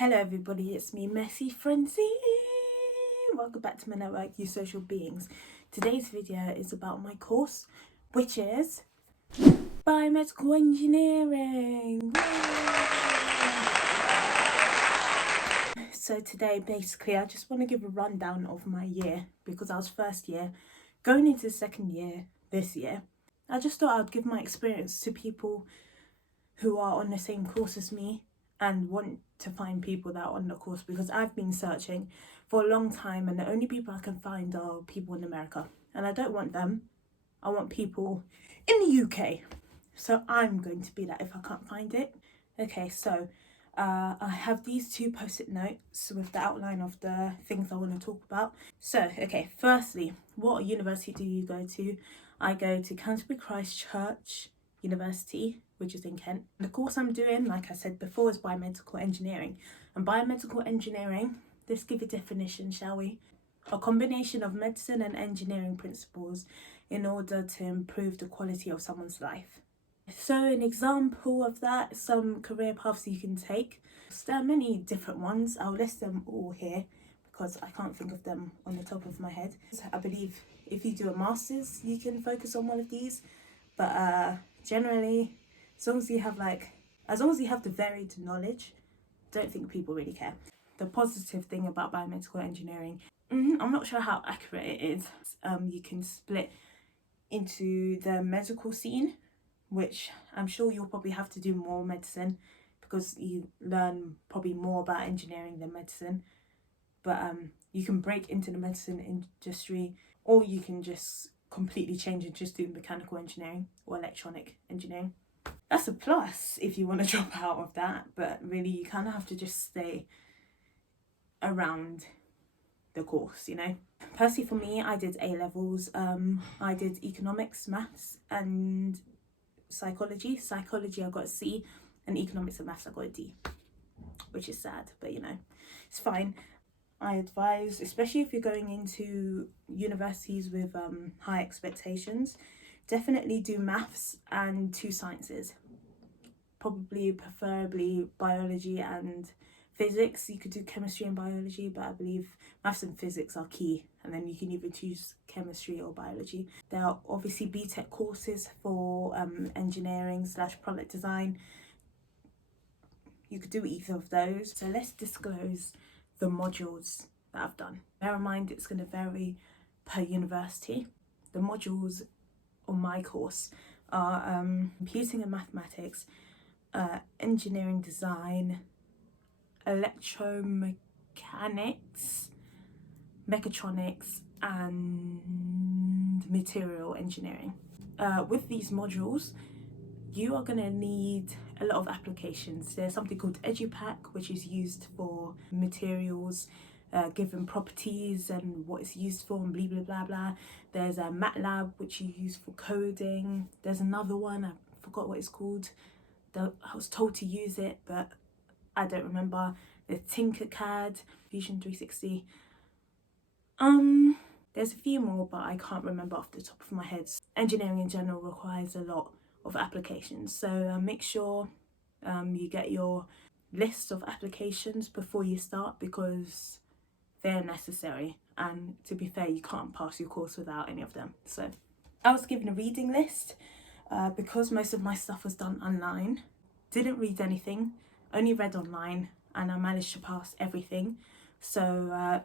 Hello everybody, it's me, Messy Frenzy. Welcome back to my network, you social beings. Today's video is about my course, which is Biomedical Engineering. So today, basically, I just want to give a rundown of my year because I was first year, going into the second year this year. I just thought I'd give my experience to people who are on the same course as me and want to find people that are on the course, because I've been searching for a long time and the only people I can find are people in America, and I don't want them. I want people in the UK. So I'm going to be that if I can't find it. Okay, so I have these two post-it notes with the outline of the things I want to talk about. So, okay, firstly, what university do you go to? I go to Canterbury Christ Church University, which is in Kent. The course I'm doing, like I said before, is biomedical engineering. And biomedical engineering, let's give a definition, shall we? A combination of medicine and engineering principles in order to improve the quality of someone's life. So an example of that, some career paths you can take. There are many different ones. I'll list them all here because I can't think of them on the top of my head. I believe if you do a master's, you can focus on one of these. But generally, as long as you have the varied knowledge, don't think people really care. The positive thing about biomedical engineering, I'm not sure how accurate it is. You can split into the medical scene, which I'm sure you'll probably have to do more medicine because you learn probably more about engineering than medicine. But you can break into the medicine industry, or you can just completely change and just do mechanical engineering or electronic engineering. That's a plus if you want to drop out of that, but really you kind of have to just stay around the course, you know. Personally, for me, I did A-levels. I did economics, maths and psychology. Psychology I got a C, and economics and maths I got a D, which is sad, but you know, it's fine. I advise, especially if you're going into universities with high expectations, definitely do maths and 2 sciences. Preferably biology and physics. You could do chemistry and biology, but I believe maths and physics are key, and then you can either choose chemistry or biology. There are obviously BTEC courses for engineering/product design. You could do either of those. So let's disclose the modules that I've done. Bear in mind it's going to vary per university. The modules on my course are computing and mathematics, engineering design, electromechanics, mechatronics and material engineering. With these modules, you are going to need a lot of applications. There's something called EduPack, which is used for materials, given properties and what it's used for and blah blah blah blah. There's a MATLAB, which you use for coding. There's another one, I forgot what it's called. I was told to use it, but I don't remember. There's Tinkercad, Fusion 360. There's a few more, but I can't remember off the top of my head. Engineering in general requires a lot of applications, so make sure you get your list of applications before you start, because they're necessary, and to be fair, you can't pass your course without any of them. So I was given a reading list because most of my stuff was done online. Didn't read anything, only read online, and I managed to pass everything. So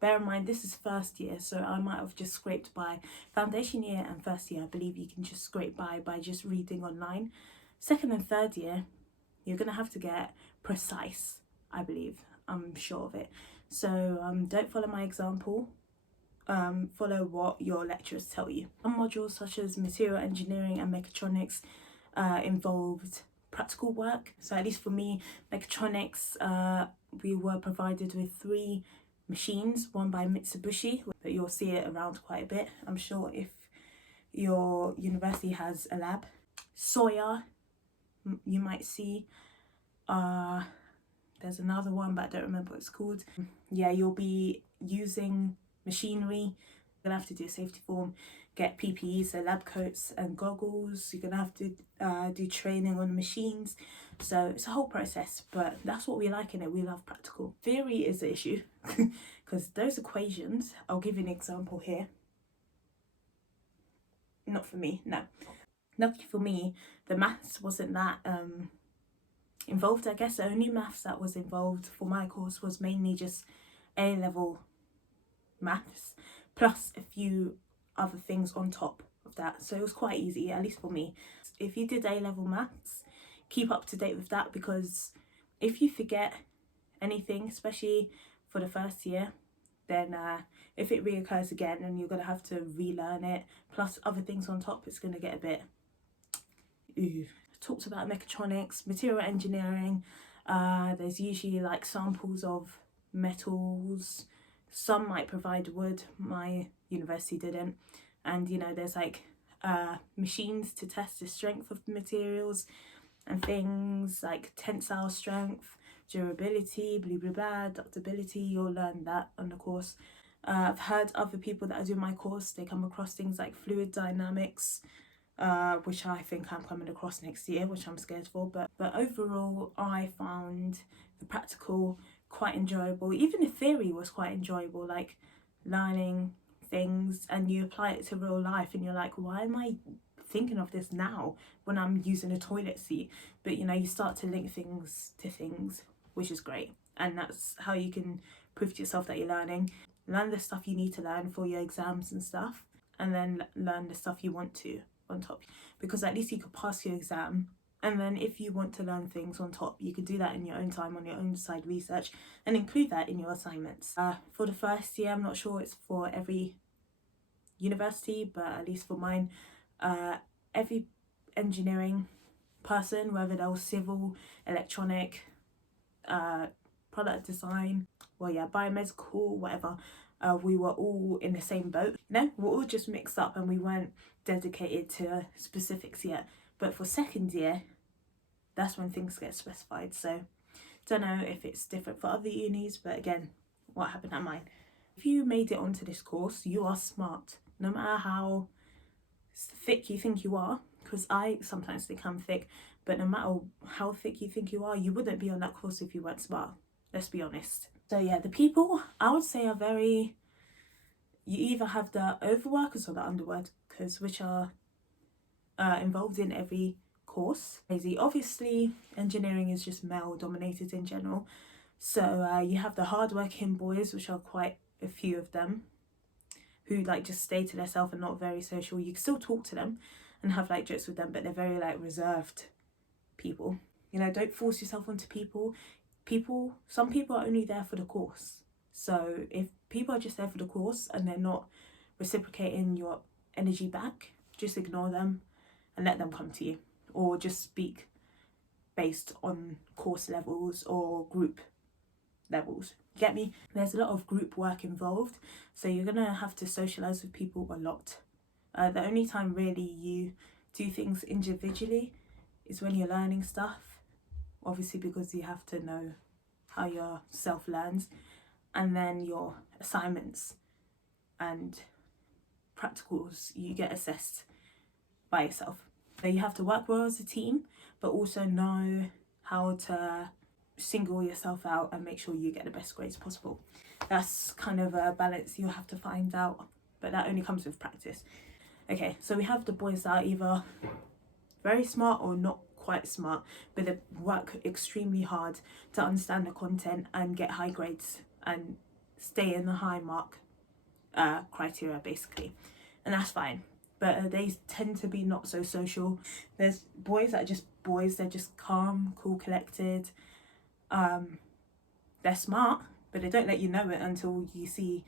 bear in mind, this is first year, so I might have just scraped by. Foundation year and first year, I believe you can just scrape by just reading online. Second and third year, you're going to have to get precise, I believe. I'm sure of it. So don't follow my example. Follow what your lecturers tell you. Some modules such as material engineering and mechatronics involved practical work. So at least for me, mechatronics, we were provided with 3 machines, one by Mitsubishi, but you'll see it around quite a bit, I'm sure, if your university has a lab. Sawyer, you might see. There's another one, but I don't remember what it's called. Yeah, you'll be using machinery You're gonna have to do a safety form, get PPE, so lab coats and goggles. You're gonna have to do training on machines. So it's a whole process, but that's what we like in it. We love practical. Theory is the issue because those equations, I'll give you an example here. Not for me, no. Lucky for me, the maths wasn't that involved, I guess. The only maths that was involved for my course was mainly just A-level maths, plus a few other things on top of that. So it was quite easy, at least for me. If you did A-level maths, keep up to date with that, because if you forget anything, especially for the first year, then if it reoccurs again and you're going to have to relearn it, plus other things on top, it's going to get a bit Talked about mechatronics, material engineering. There's usually like samples of metals. Some might provide wood, my university didn't. And you know, there's like machines to test the strength of the materials and things like tensile strength, durability, blah blah blah, ductility. You'll learn that on the course. I've heard other people that are doing my course, they come across things like fluid dynamics, which I think I'm coming across next year, which I'm scared for. But overall, I found the practical quite enjoyable. Even the theory was quite enjoyable, like learning things and you apply it to real life and you're like, why am I thinking of this now when I'm using a toilet seat? But you know, you start to link things to things, which is great. And that's how you can prove to yourself that you're learning. Learn the stuff you need to learn for your exams and stuff, and then learn the stuff you want to on top, because at least you could pass your exam. And then if you want to learn things on top, you could do that in your own time on your own side research and include that in your assignments. For the first year, I'm not sure it's for every university, but at least for mine, every engineering person, whether they're civil, electronic, product design, biomedical, whatever, we were all in the same boat. You know, we're all just mixed up and we weren't dedicated to specifics yet. But for second year, that's when things get specified. So don't know if it's different for other unis, but again, what happened at mine. If you made it onto this course, you are smart. No matter how thick you think you are, because I sometimes think I'm thick, but no matter how thick you think you are, you wouldn't be on that course if you weren't smart. Let's be honest. So yeah, the people, I would say, are very, you either have the overworkers or the underworkers, which are involved in every course. Crazy. Obviously, engineering is just male dominated in general. So you have the hardworking boys, which are quite a few of them, who like just stay to themselves and not very social. You can still talk to them and have like jokes with them, but they're very like reserved people. You know, don't force yourself onto people. Some people are only there for the course. So if people are just there for the course and they're not reciprocating your energy back, just ignore them and let them come to you, or just speak based on course levels or group levels. Get me? There's a lot of group work involved, so you're gonna have to socialize with people a lot. The only time really you do things individually is when you're learning stuff, obviously, because you have to know how yourself learns, and then your assignments and practicals, you get assessed by yourself. So you have to work well as a team, but also know how to single yourself out and make sure you get the best grades possible. That's kind of a balance you'll have to find out, but that only comes with practice. Okay, so we have the boys that are either very smart or not quite smart, but they work extremely hard to understand the content and get high grades and stay in the high mark criteria basically, and that's fine. But they tend to be not so social. There's boys that are just boys, they're just calm, cool, collected. They're smart, but they don't let you know it until you see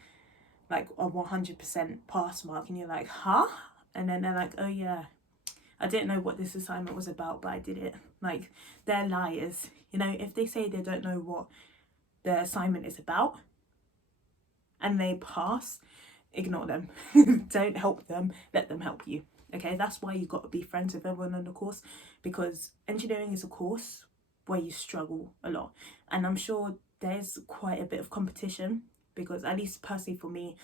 like a 100% pass mark and you're like, huh? And then they're like, oh yeah, I didn't know what this assignment was about, but I did it. Like, they're liars. You know, if they say they don't know what the assignment is about and they pass, ignore them. Don't help them, let them help you. Okay, that's why you got to be friends with everyone on the course, because engineering is a course where you struggle a lot. And I'm sure there's quite a bit of competition, because at least personally for me,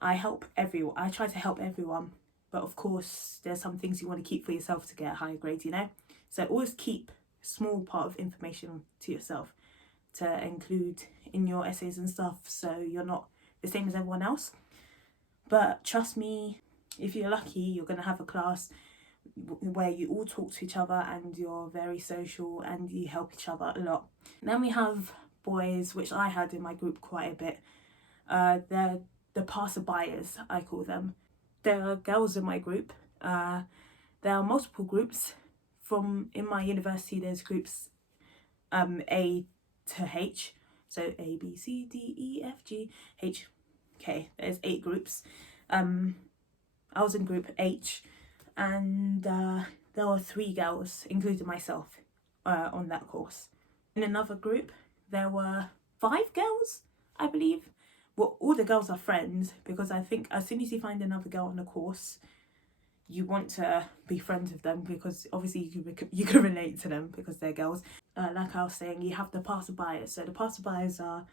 I try to help everyone, but of course there's some things you want to keep for yourself to get a higher grade, you know? So always keep a small part of information to yourself to include in your essays and stuff, so you're not the same as everyone else. But trust me, if you're lucky, you're going to have a class where you all talk to each other and you're very social and you help each other a lot. Then we have boys, which I had in my group quite a bit. They're the passerbyers, I call them. There are girls in my group. There are multiple groups. In my university, there's groups A to H. So A, B, C, D, E, F, G, H, K. There's 8 groups. I was in group H, and there were 3 girls, including myself, on that course. In another group, there were 5 girls, I believe. Well, all the girls are friends, because I think as soon as you find another girl on the course, you want to be friends with them, because obviously you can relate to them because they're girls. Like I was saying, you have the passerbyers. So the passerbyers are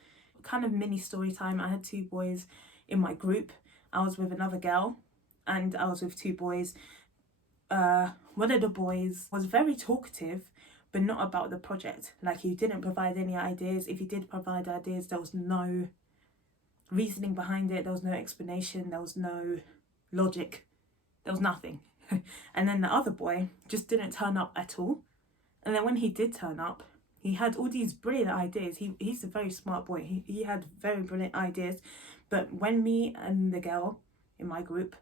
kind of mini story time. I had 2 boys in my group. I was with another girl and I was with 2 boys. One of the boys was very talkative, but not about the project. Like, he didn't provide any ideas. If he did provide ideas, there was no reasoning behind it. There was no explanation. There was no logic. There was nothing. And then the other boy just didn't turn up at all. And then when he did turn up, he had all these brilliant ideas. He's a very smart boy. He had very brilliant ideas. But when me and the girl in my group,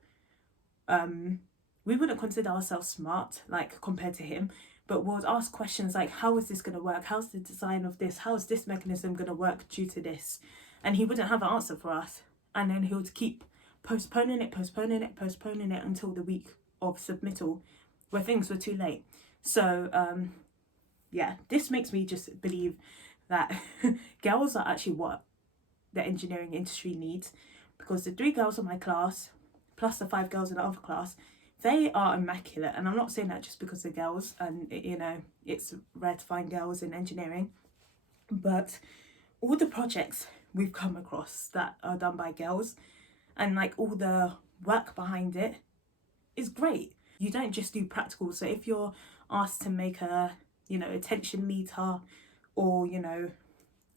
we wouldn't consider ourselves smart, like, compared to him, but we'd ask questions like, how is this going to work? How's the design of this? How is this mechanism going to work due to this? And he wouldn't have an answer for us. And then he would keep postponing it until the week of submittal, where things were too late. So yeah, this makes me just believe that girls are actually what the engineering industry needs, because the 3 girls in my class plus the 5 girls in the other class, they are immaculate. And I'm not saying that just because they're girls, and you know, it's rare to find girls in engineering, but all the projects we've come across that are done by girls, and like all the work behind it is great. You don't just do practical. So if you're asked to make a, you know, a tension meter, or, you know,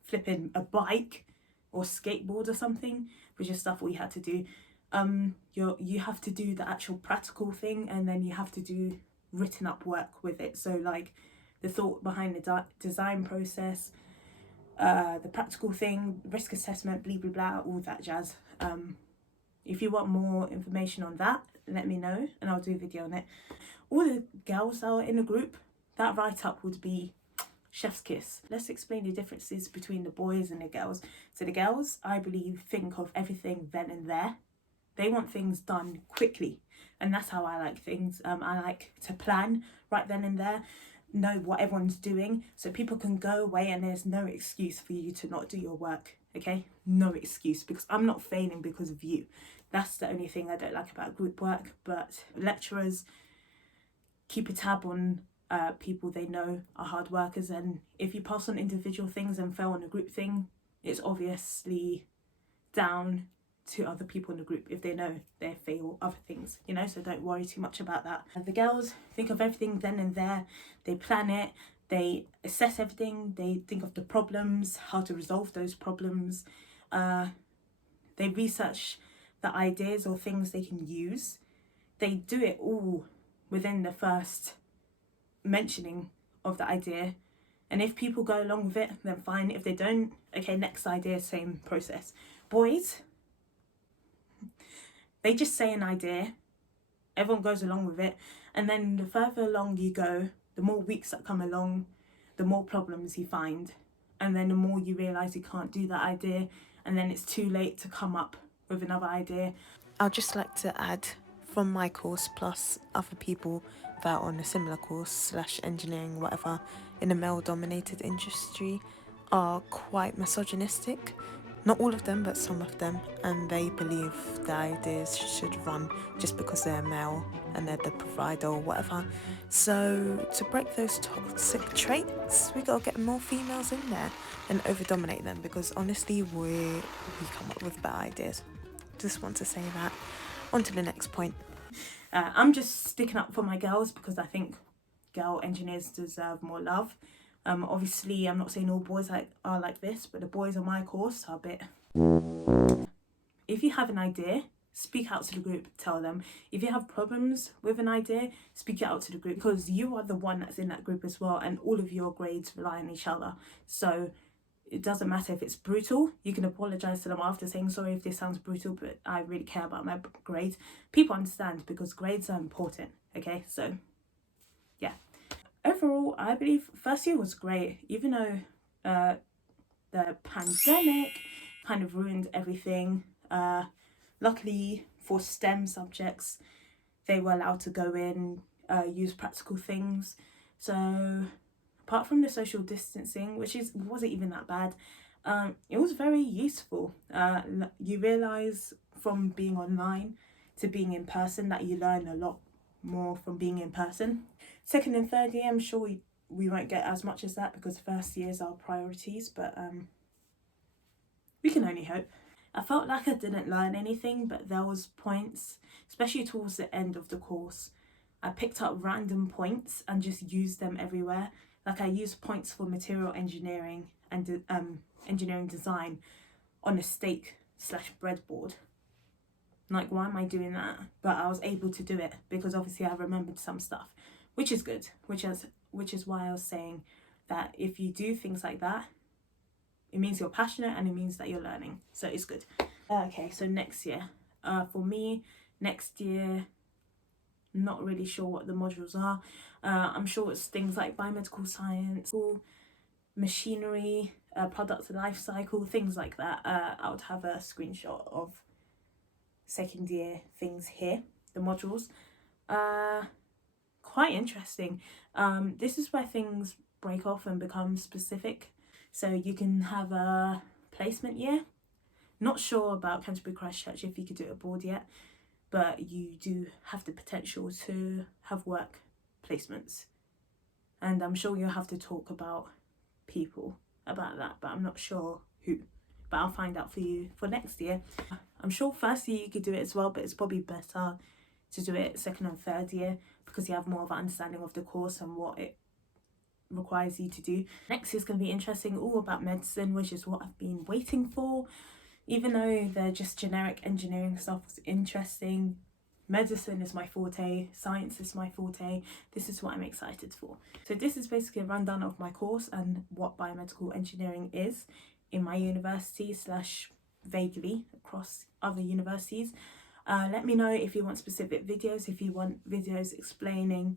flipping a bike or skateboard or something, which is stuff we had to do, you have to do the actual practical thing, and then you have to do written up work with it. So like the thought behind the design process, the practical thing, risk assessment, blah blah blah, all that jazz. If you want more information on that, let me know and I'll do a video on it. All the girls that are in a group, that write-up would be chef's kiss. Let's explain the differences between the boys and the girls. So the girls, I believe, think of everything then and there. They want things done quickly, and that's how I like things. I like to plan right then and there, know what everyone's doing, so people can go away and there's no excuse for you to not do your work, okay? No excuse, because I'm not failing because of you. That's the only thing I don't like about group work. But lecturers keep a tab on people they know are hard workers, and if you pass on individual things and fail on a group thing, it's obviously down to other people in the group if they know they fail other things, you know, so don't worry too much about that. And the girls think of everything then and there. They plan it, they assess everything, they think of the problems, how to resolve those problems, they research the ideas or things they can use. They do it all within the first mentioning of the idea, and if people go along with it, then fine. If they don't, okay, next idea, same process. Boys, they just say an idea, everyone goes along with it, and then the further along you go, the more weeks that come along, the more problems you find, and then the more you realise you can't do that idea, and then it's too late to come up with another idea. I'd just like to add, from my course plus other people that are on a similar course / engineering, whatever, in a male-dominated industry, are quite misogynistic. Not all of them, but some of them, and they believe the ideas should run just because they're male and they're the provider or whatever. So to break those toxic traits, we gotta get more females in there and over-dominate them, because honestly we come up with bad ideas. Just want to say that. On to the next point. I'm just sticking up for my girls because I think girl engineers deserve more love. Obviously, I'm not saying all boys are like this, but the boys on my course are a bit... If you have an idea, speak out to the group, tell them. If you have problems with an idea, speak it out to the group, because you are the one that's in that group as well, and all of your grades rely on each other. So it doesn't matter if it's brutal. You can apologize to them after, saying sorry if this sounds brutal, but I really care about my grades. People understand because grades are important. Okay, so yeah. Overall, I believe first year was great, even though the pandemic kind of ruined everything. Luckily for STEM subjects, they were allowed to go in, use practical things. So apart from the social distancing, which wasn't even that bad, it was very useful. You realise from being online to being in person that you learn a lot more from being in person. Second and third year, I'm sure we won't get as much as that because first years are priorities, but we can only hope. I felt like I didn't learn anything, but there was points, especially towards the end of the course, I picked up random points and just used them everywhere. Like I used points for material engineering and engineering design on a steak/breadboard. Like, why am I doing that? But I was able to do it because obviously I remembered some stuff, which is good, which is why I was saying that if you do things like that, it means you're passionate and it means that you're learning. So it's good. Okay, so next year. For me, next year, not really sure what the modules are. I'm sure it's things like biomedical science, machinery, product life cycle, things like that. I would have a screenshot of second year things here, the modules. Quite interesting. This is where things break off and become specific. So you can have a placement year. Not sure about Canterbury Christchurch if you could do it abroad yet, but you do have the potential to have work placements. And I'm sure you'll have to talk about people about that, but I'm not sure who. But I'll find out for you for next year. I'm sure first year you could do it as well, but it's probably better to do it second and third year because you have more of an understanding of the course and what it requires you to do. Next is going to be interesting, all about medicine, which is what I've been waiting for. Even though they're just generic engineering stuff was interesting, medicine is my forte, science is my forte. This is what I'm excited for. So this is basically a rundown of my course and what biomedical engineering is in my university / vaguely across other universities. Let me know if you want specific videos, if you want videos explaining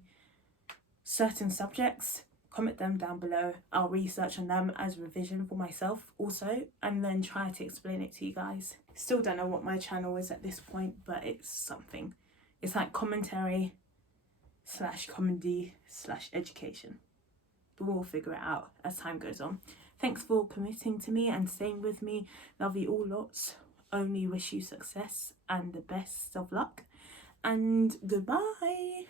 certain subjects. Comment them down below. I'll research on them as revision for myself also, and then try to explain it to you guys. Still don't know what my channel is at this point, but it's something. It's like commentary / comedy / education. But we'll figure it out as time goes on. Thanks for committing to me and staying with me. Love you all lots. Only wish you success and the best of luck. And goodbye.